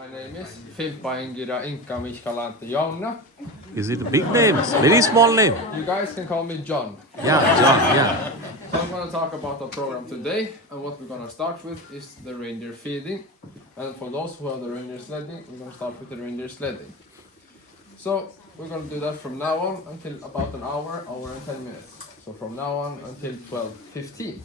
My name is Fimppaingira Inka Mihkalante Jonna. Is it a big name? Very small name. You guys can call me John. Yeah, John, yeah. So I'm going to talk about the program today, and what we're going to start with is the reindeer feeding. And for those who have the reindeer sledding, we're going to start with the reindeer sledding. So we're going to do that from now on until about an hour and 10 minutes. So from now on until 12:15.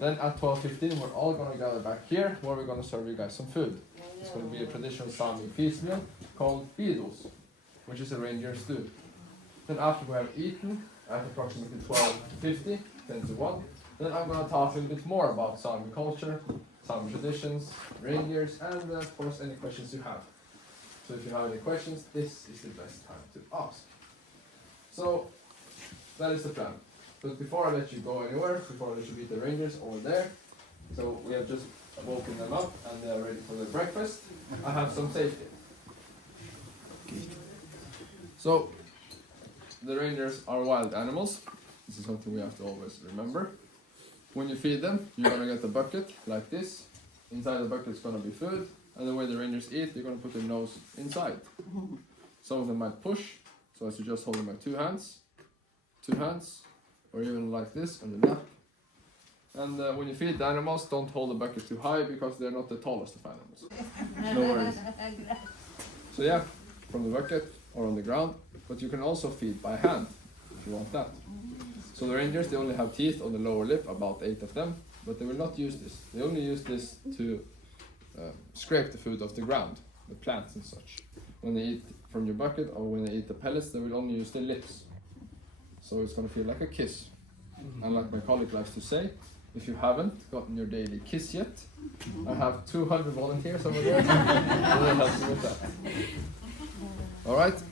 Then at 12:15 we're all going to gather back here where we're going to serve you guys some food. It's going to be a traditional Sami feast meal called pidos, which is a reindeer stew. Then after we have eaten at approximately 12:50, 10 to 1, then I'm going to talk a little bit more about Sami culture, Sami traditions, reindeers, and of course any questions you have. So if you have any questions, this is the best time to ask. So that is the plan. But before I let you go anywhere, before I let you meet the reindeers over there, so we have just woken them up and they are ready for their breakfast. I have some safety. So the reindeers are wild animals. This is something we have to always remember. When you feed them, you're going to get a bucket like this. Inside the bucket is going to be food, and the way the reindeers eat, they're going to put their nose inside. Some of them might push, so I suggest holding by two hands, or even like this on the lap. And when you feed the animals, don't hold the bucket too high because they're not the tallest of animals. No worries. So yeah, from the bucket or on the ground, but you can also feed by hand if you want that. So the reindeers, they only have teeth on the lower lip, about 8 of them, but they will not use this. They only use this to scrape the food off the ground, the plants and such. When they eat from your bucket or when they eat the pellets, they will only use their lips. So it's going to feel like a kiss. And like my colleague likes to say, if you haven't gotten your daily kiss yet, I have 200 volunteers over there who will help you with that. Alright?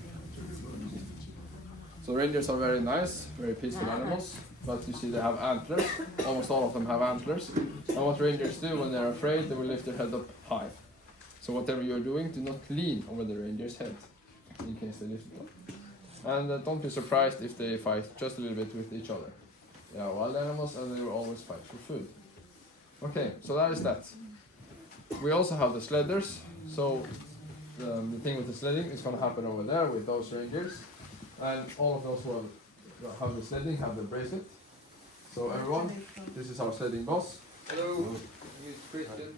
So reindeers are very nice, very peaceful animals, but you see they have antlers. Almost all of them have antlers. And what reindeers do when they're afraid, they will lift their head up high. So whatever you're doing, do not lean over the reindeer's head, in case they lift it up. And don't be surprised if they fight just a little bit with each other. They are wild animals and they will always fight for food. Okay, so that is that. We also have the sledders. So the thing with the sledding is going to happen over there with those reindeers. And all of those who have the sledding have the bracelet. So everyone, this is our sledding boss. Hello. Christian.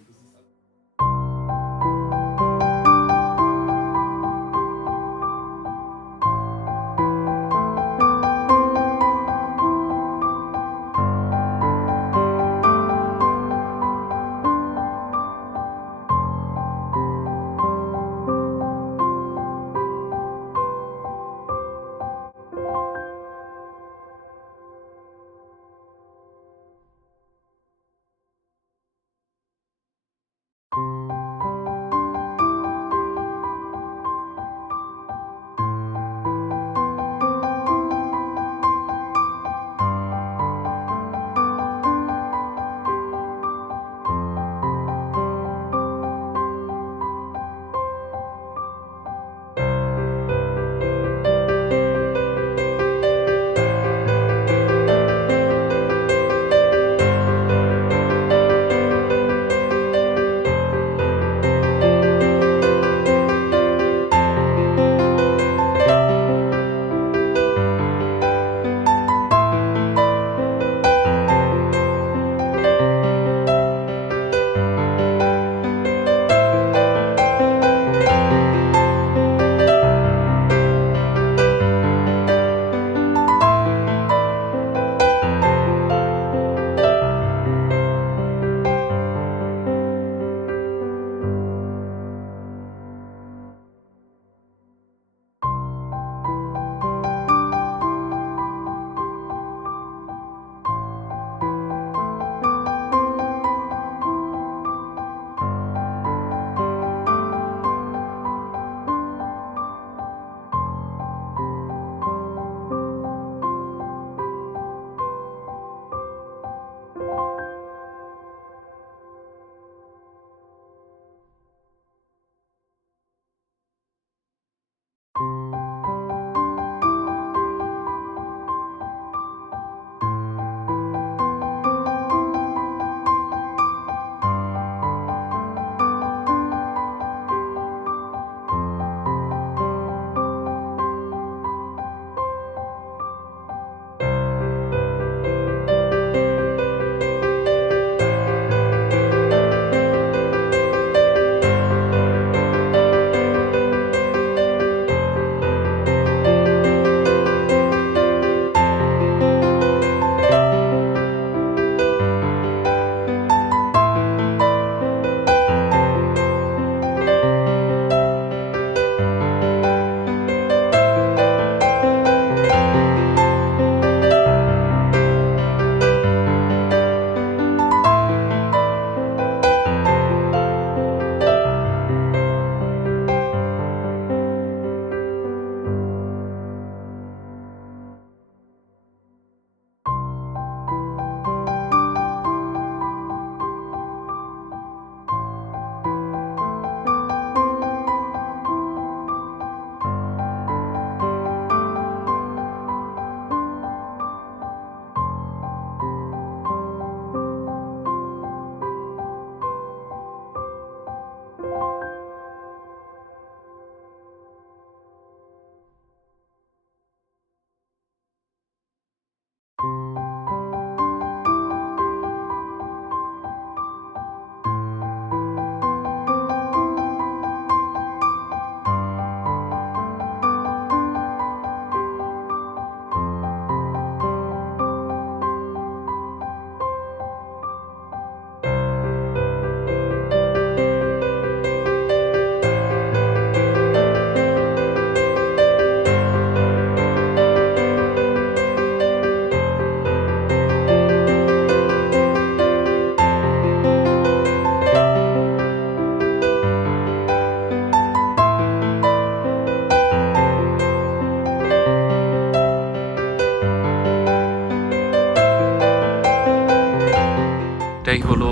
এটাই হলো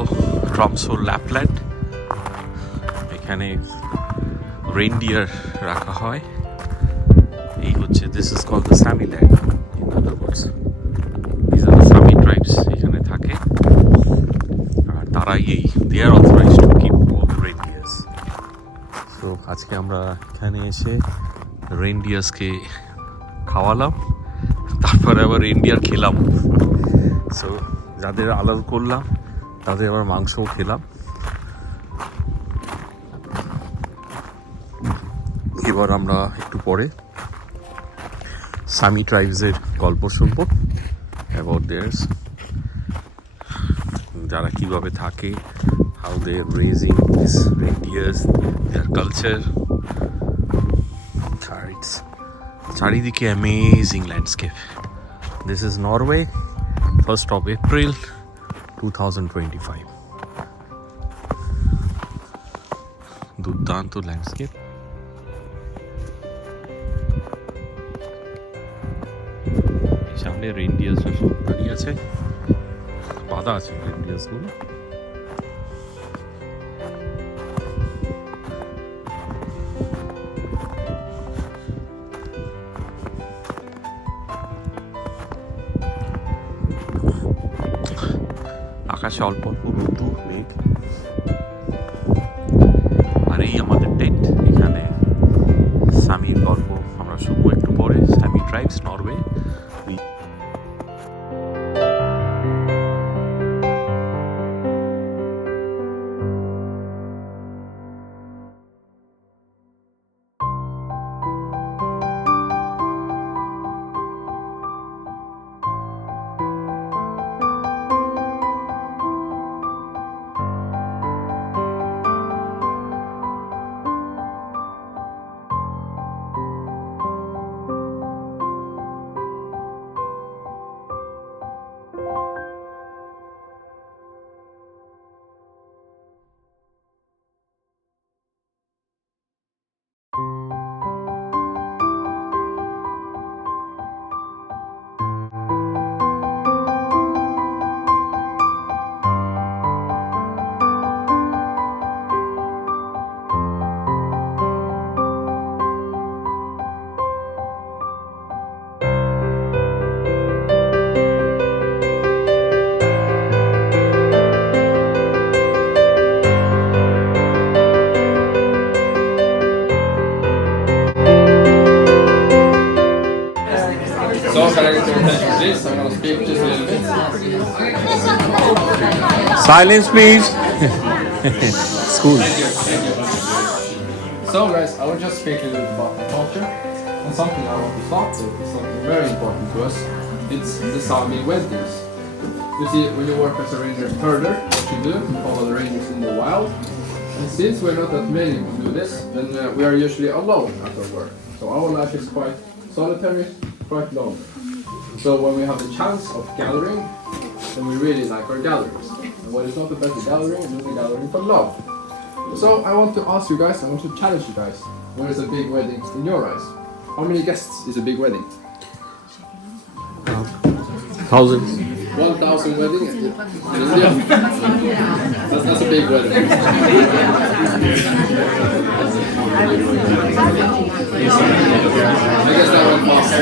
Tromsø Lapland. এখানে reindeer রাখা হয়। এই হচ্ছে this is called the Sami land in other words. This are the Sami tribes এখানে থাকে, আর তারাই they are authorized to keep all the reindeers. তো আজকে আমরা এখানে এসে রেইনডিয়ার্সকে খাওয়ালাম, তারপরে আবার রেইনডিয়ার খেলাম। সো যাদের আলাদা করলাম তাদের আবার মাংসও খেলাম। এবার আমরা একটু পরে সামি ট্রাইবসের গল্প শুনবো, অ্যাবাউট দেয়ার্স, যারা কীভাবে থাকে, how they raising this reindeers, their culture. চারিদিকে amazing landscape. This is Norway, 1st of April 2025. দুর্দান্ত ল্যান্ডস্কেপ। সামনে রেইনডিয়ার্স সব দাঁড়িয়ে আছে, বাঁধা আছে রেইনডিয়ার্স গুলো। আকাশে অল্প অল্প রোদ্দুর মেঘ। আর এই আমাদের টেন্ট, এখানে সামির গল্প আমরা শুনবো একটু পরে। Sami tribes, Norway. So, can I get your attention please? I'm going to speak just a little bit. Silence, please. School. Thank you. So guys, I will just speak a little bit about the culture. And something I want to start with is something very important to us. It's the Sami weddings. You see, when you work as a reindeer herder, what you do, you follow the reindeers in the wild. And since we're not that many who do this, then we are usually alone at our work. So our life is quite solitary, quite lonely. So when we have the chance of gathering, then we really like our gatherings. And what is not the best gathering, is a gathering for love. So I want to ask you guys, I want to challenge you guys. Where is a big wedding in your eyes? How many guests is a big wedding? Thousands. 1,000 wedding in India. That's a big wedding. I guess that went fast.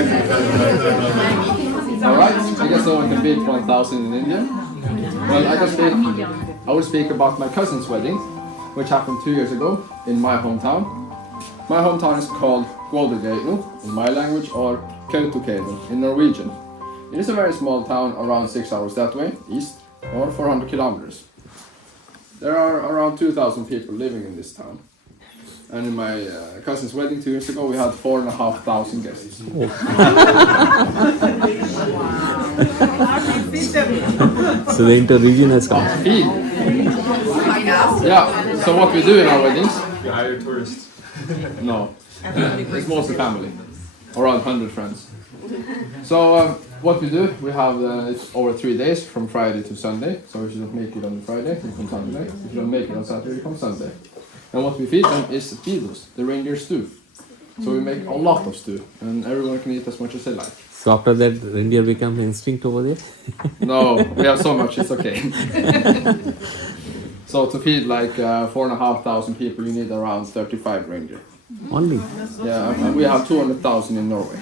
Alright, I guess no one can beat 1,000 in India. Well, I will speak about my cousin's wedding, which happened 2 years ago in my hometown. My hometown is called Gualdergeilo in my language, or Kautokeino in Norwegian. It is a very small town, around 6 hours that way, east, or 400 kilometers. There are around 2,000 people living in this town. And in my cousin's wedding 2 years ago, we had 4,500 guests. So the inter-region has come. Feed. Yeah, so what we do in our weddings? You hire tourists. No, it's mostly family, around 100 friends. So what we do, we have it's over 3 days, from Friday to Sunday. So if you don't make it on the Friday, you come Sunday. If you don't make it on Saturday, you come Sunday. And what we feed them is pidos, the reindeer stew. So we make a lot of stew, and everyone can eat as much as they like. So after that, reindeer become instinct over there. No, we have so much, it's okay. So to feed like 4,500 people, you need around 35 reindeer. Only. Yeah, and we have 200,000 in Norway.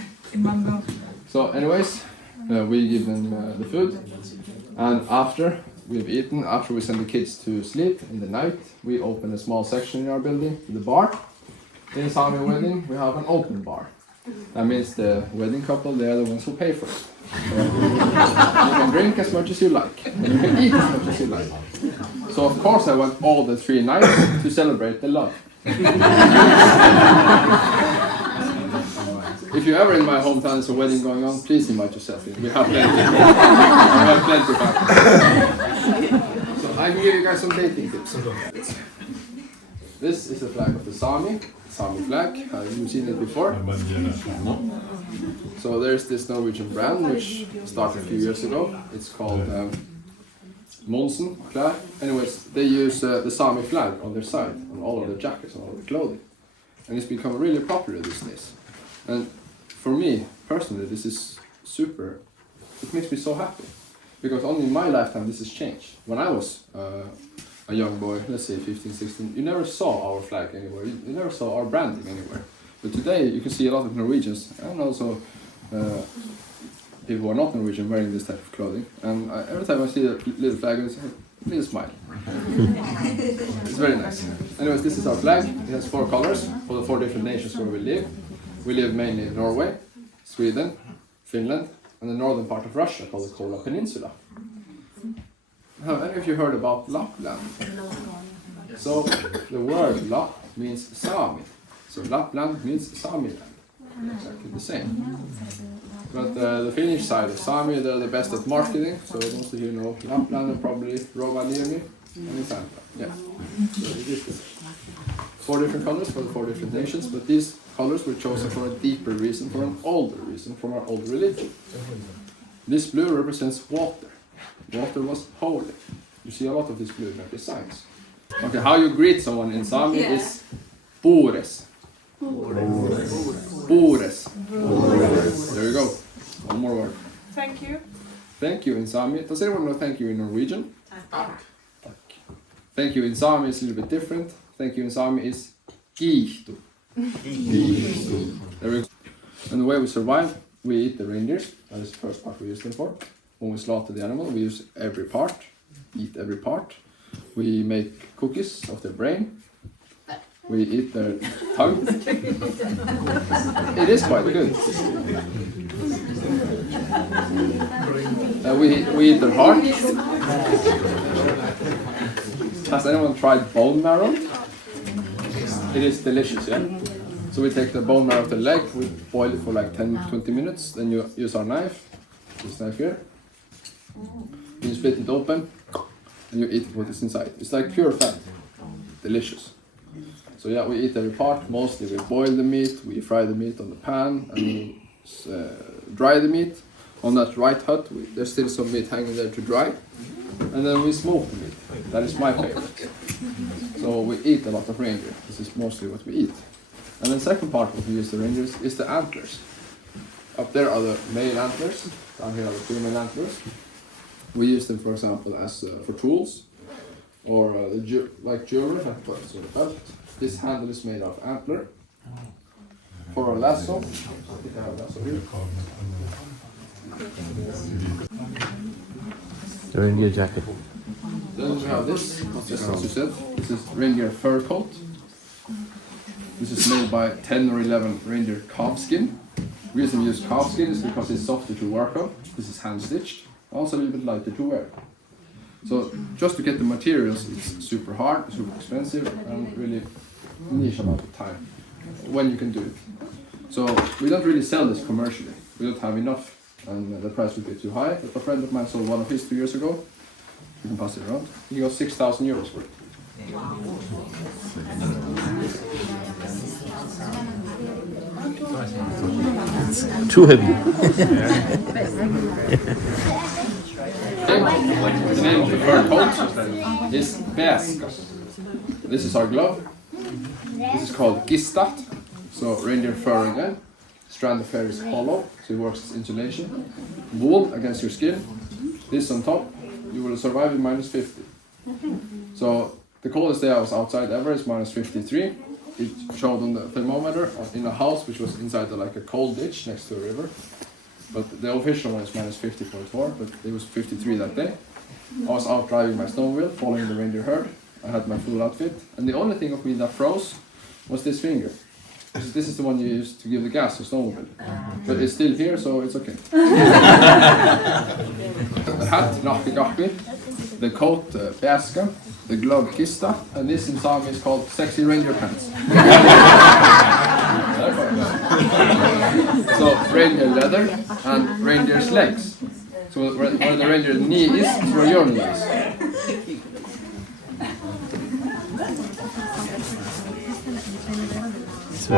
So anyways, we give them the food, and after we've eaten, after we send the kids to sleep in the night, we open a small section in our building, the bar. In Sami wedding, we have an open bar. That means the wedding couple, they are the ones who pay for it. So you can drink as much as you like, and you can eat as much as you like. So of course I went all the 3 nights to celebrate the love. If you're ever in my hometown, there's a wedding going on, please invite yourself in. We have plenty. We have plenty of alcohol. So I can give you guys some dating tips. This is the flag of the Sami flag. Have you seen it before? So there's this Norwegian brand which started a few years ago. It's called Monsen flag. Anyways, they use the Sami flag on their side, on all of their jackets, on all of their clothing. And it's become really popular these days. And for me, personally, this is super, it makes me so happy. Because only in my lifetime this has changed. When I was a young boy, let's say 15, 16, you never saw our flag anywhere, you never saw our branding anywhere. But today you can see a lot of Norwegians, and also people who are not Norwegian wearing this type of clothing. And every time I see a little flag, I say, little smile. It's very nice. Anyways, this is our flag. It has 4 colors for the 4 different nations where we live. We live mainly in Norway, Sweden, Finland, and the northern part of Russia called the Kola Peninsula. Have any of you heard about Lapland? So the word Lap means Sami. So Lapland means Sami land. Exactly the same. But the Finnish side of Sami, they're the best at marketing. So most of you know Lapland and probably Rovaniemi and Santa. Yeah. So it is this. 4 different colors for the 4 different nations, but these colors were chosen for a deeper reason, for an older reason, from our old religion. This blue represents water. Water was holy. You see a lot of this blue in their designs. Okay, how you greet someone in Sami is Pures. Pures. There you go. One more word. Thank you. Thank you in Sami. Does anyone know thank you in Norwegian? Tack. Thank you in Sami is a little bit different. Thank you in Sami is Kiihtu. There we go. And the way we survive, we eat the reindeers. That is the first part we use them for. When we slaughter the animal, we use every part, eat every part. We make cookies of their brain. We eat their tongue. It is quite good. We eat their heart. Has anyone tried bone marrow? It is delicious, yeah? So we take the bone marrow of the leg, we boil it for like 10-20 minutes, then you use our knife, this knife here. You split it open, and you eat what is inside. It's like pure fat. Delicious. So yeah, we eat every part. Mostly we boil the meat, we fry the meat on the pan, and we dry the meat. On that right hut, there's still some meat hanging there to dry. And then we smoke the meat. That is my favorite. So we eat a lot of reindeer. This is mostly what we eat. And then second part what we use the reindeers is the antlers. Up there are the male antlers. Down here are the female antlers. We use them, for example, as for tools, or like jewelry, like buttons on the belt. This handle is made of antler. For a lasso, we have a lasso here. The reindeer jacket. Then we have this, just as you said. This is reindeer fur coat. This is made by 10 or 11 reindeer calf skin. The reason we use calf skin is because it's softer to work on. This is hand stitched. Also a little bit lighter to wear. So just to get the materials, it's super hard, super expensive, and really niche amount of time when you can do it. So we don't really sell this commercially. We don't have enough, and the price would be too high. But a friend of mine sold one of his 2 years ago. You can pass it around. He got 6,000 euros for it. It's too heavy. The name of the fur coat is Beska. This is our glove. This is called Gistat, so reindeer fur again. strand of hair is hollow, so it works as insulation. Wool against your skin. This on top, you will survive in minus 50. So the coldest day I was outside ever is minus 53. It showed on the thermometer in a house which was inside like a cold ditch next to a river. But the official one is minus 50.4, but it was 53 that day. I was out driving my snowmobile, following the reindeer herd. I had my full outfit, and the only thing of me that froze was this finger. This is the one you use to give the gas to snowmobile. But it's still here, so it's okay. The hat, nakkegakki, the coat, beska, the glove, kista, and this in Sami is called sexy reindeer pants. So reindeer leather and reindeer's legs. So where the reindeer knee is where your knee is. So